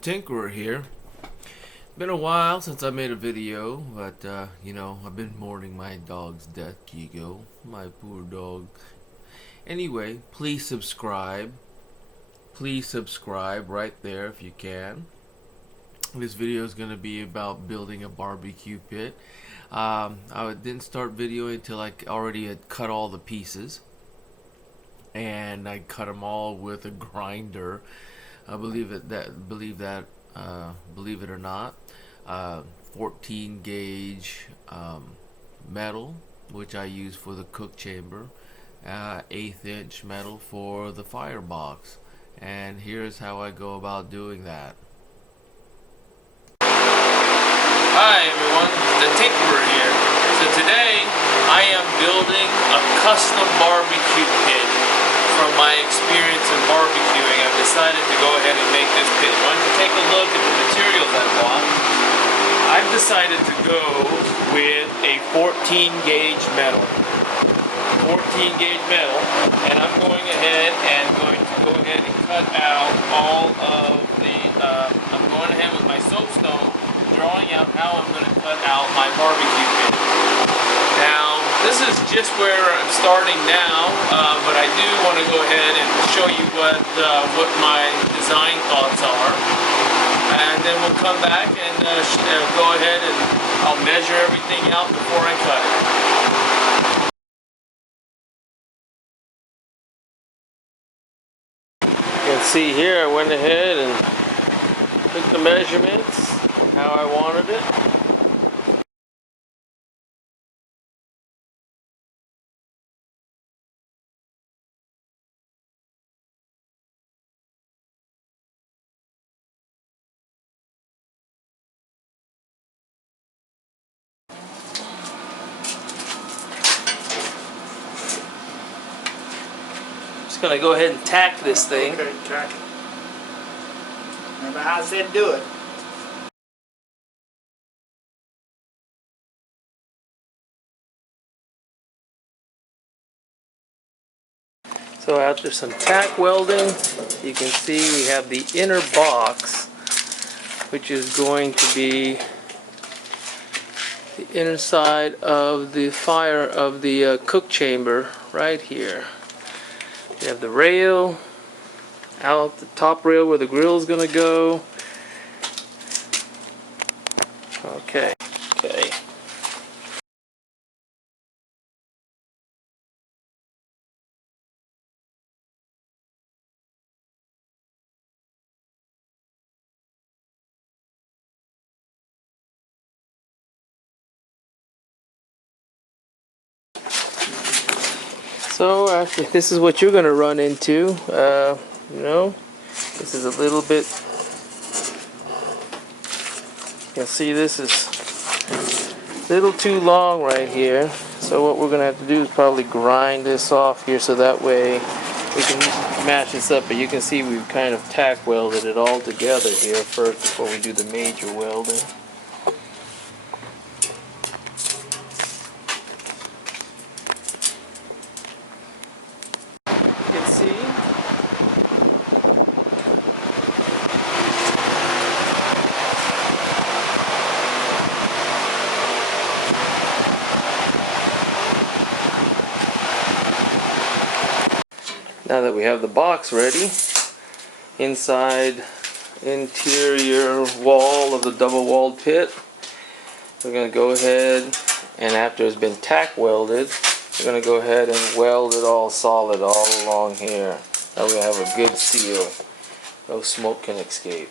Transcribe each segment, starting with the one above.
Tinkerer here. Been a while since I made a video, but I've been mourning my dog's death, Kigo, my poor dog. Anyway, please subscribe. Please subscribe right there if you can. This video is going to be about building a barbecue pit. I didn't start videoing until I already had cut all the pieces, and I cut them all with a grinder. Believe it or not, 14 gauge metal, which I use for the cook chamber, 1/8 inch metal for the firebox, and here's how I go about doing that. Hi everyone, the Tinkerer here. So today I am building a custom barbecue pit. From my experience in barbecuing, I've decided to go ahead and make this pit. Why don't you take a look at the materials I bought? I've decided to go with a 14 gauge metal. 14 gauge metal, and I'm going ahead and cut out all of the, I'm going ahead with my soapstone, drawing out how I'm going to cut out my barbecue pit. Now, this is just where I'm starting now, but I do want to go ahead and show you what my design thoughts are. And then we'll come back and go ahead and I'll measure everything out before I cut it. You can see here I went ahead and took the measurements how I wanted it. Just gonna go ahead and tack this thing. Okay, tack it. Remember how I said do it. So after some tack welding, you can see we have the inner box, which is going to be the inner side of the cook chamber right here. We have the rail, out the top rail where the grill is going to go. Okay. So actually, this is what you're going to run into. This is a little bit. You can see this is a little too long right here. So what we're going to have to do is probably grind this off here, so that way we can match this up. But you can see we've kind of tack welded it all together here first before we do the major welding. Now that we have the box ready, inside interior wall of the double-walled pit, we're going to go ahead, and after it's been tack welded, we're going to go ahead and weld it all solid all along here. That way we have a good seal. No smoke can escape.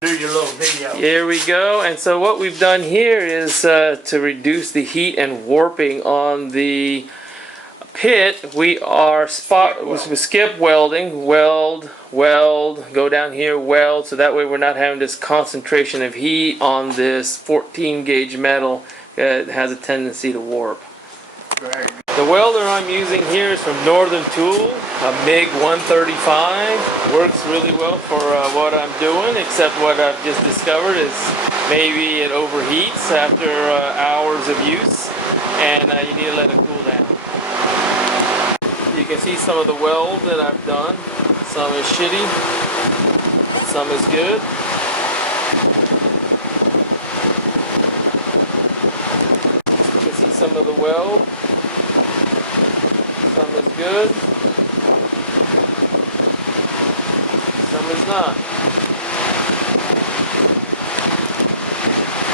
Do your little video. Here we go. And so what we've done here is to reduce the heat and warping on the pit, we are skip welding, weld, go down here, weld, so that way we're not having this concentration of heat on this 14 gauge metal that has a tendency to warp. Right. The welder I'm using here is from Northern Tool, a MIG 135. Works really well for what I'm doing, except what I've just discovered is maybe it overheats after hours of use, and you need to let it cool down. You can see some of the weld that I've done. Some is shitty, some is good. You can see some of the weld. Some is good, some is not.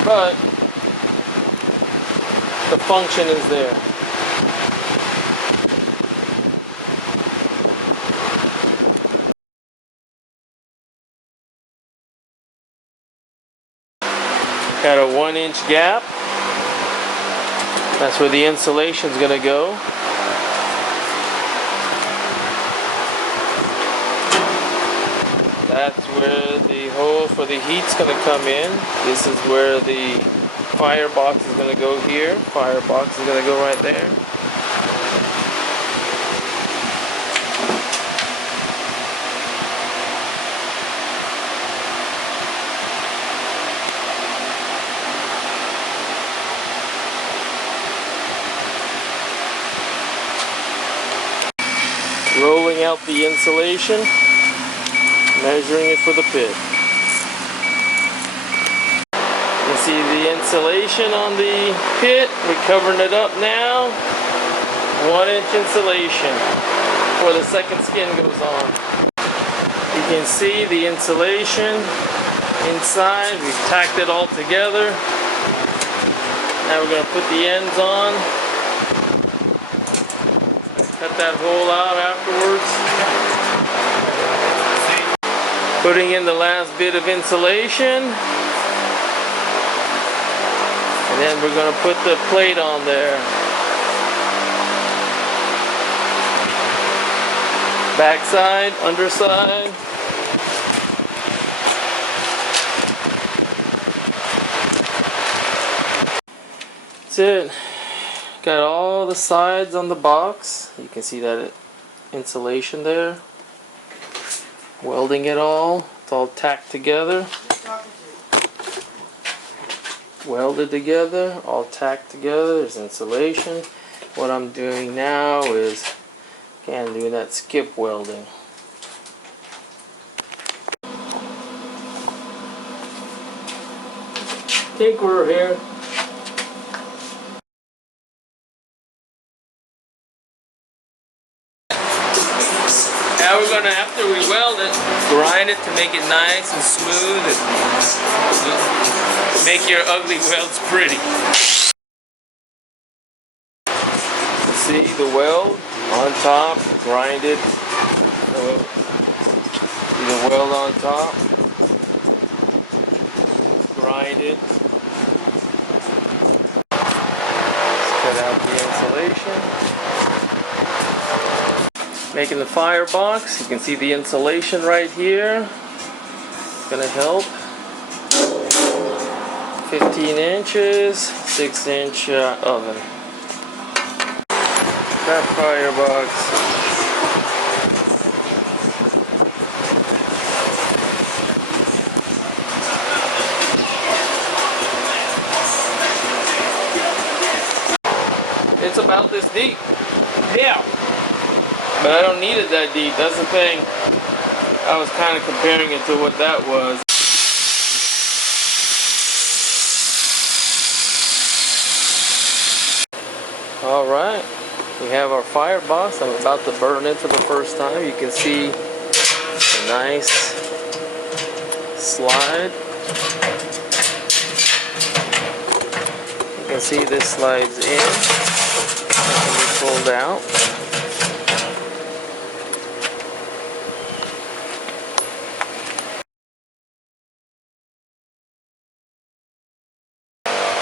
But the function is there. Got a 1-inch gap. That's where the insulation is going to go. That's where the hole for the heat's going to come in. This is where the firebox is going to go here. Firebox is going to go right there. Rolling out the insulation, measuring it for the pit. You see the insulation on the pit. We're covering it up now. 1-inch insulation before the second skin goes on. You can see the insulation inside. We've tacked it all together. Now we're going to put the ends on. Cut that hole out afterwards. Putting in the last bit of insulation. And then we're going to put the plate on there. Backside, underside. That's it. Got all the sides on the box. You can see that insulation there. Welding it all. It's all tacked together. Welded together. All tacked together. There's insulation. What I'm doing now is doing that skip welding. Tinkerer here. Now we're gonna, after we weld it, grind it to make it nice and smooth and make your ugly welds pretty. See the weld on top, grind it. See the weld on top, grind it. Let's cut out the insulation. Making the firebox, you can see the insulation right here. It's gonna help. 15 inches, 6-inch oven. That firebox. It's about this deep. Yeah. But I don't need it that deep. That's the thing. I was kind of comparing it to what that was. Alright. We have our firebox. I'm about to burn it for the first time. You can see a nice slide. You can see this slides in. It can be pulled out.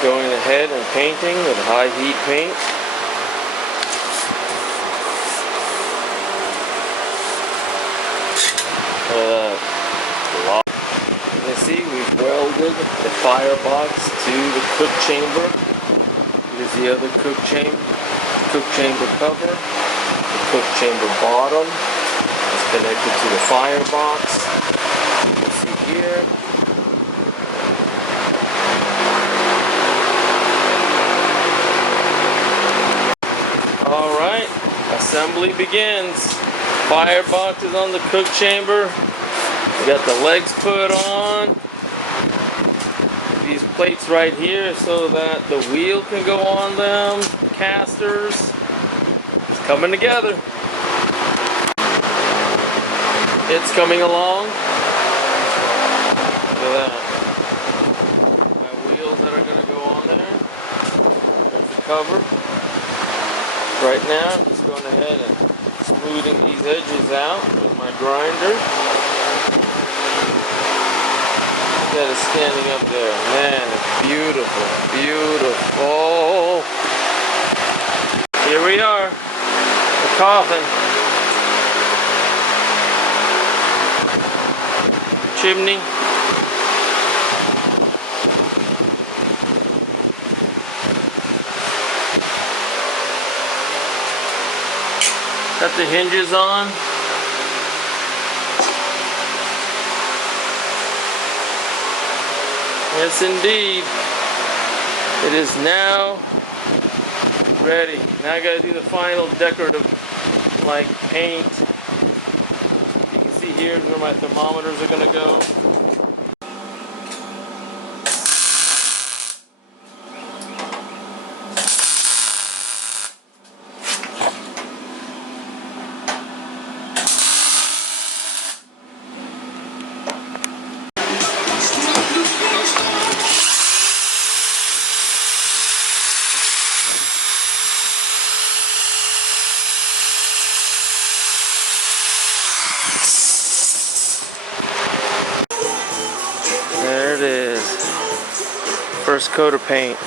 Going ahead and painting with high heat paint. You see we've welded the firebox to the cook chamber. Here's the other cook chamber cover. The cook chamber bottom is connected to the firebox. You can see here. Alright, assembly begins. Firebox is on the cook chamber. We got the legs put on. These plates right here so that the wheel can go on them. Casters. It's coming together. It's coming along. Look at that. My wheels that are going to go on there. There's the cover. Right now, I'm just going ahead and smoothing these edges out with my grinder. That is standing up there. Man, it's beautiful. Beautiful. Here we are. The coffin. Chimney. Got the hinges on. Yes, indeed. It is now ready. Now I gotta do the final decorative, like paint. You can see here's where my thermometers are gonna go. There it is. First coat of paint.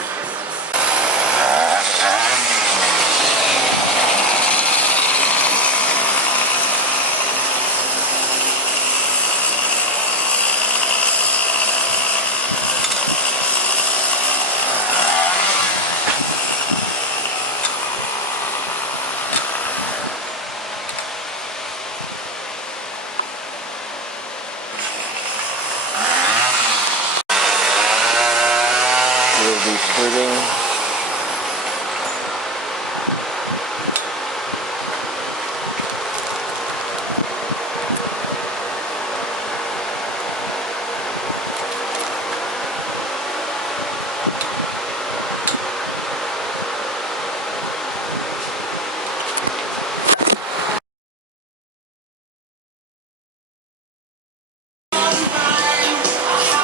We'll be putting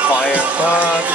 firebox.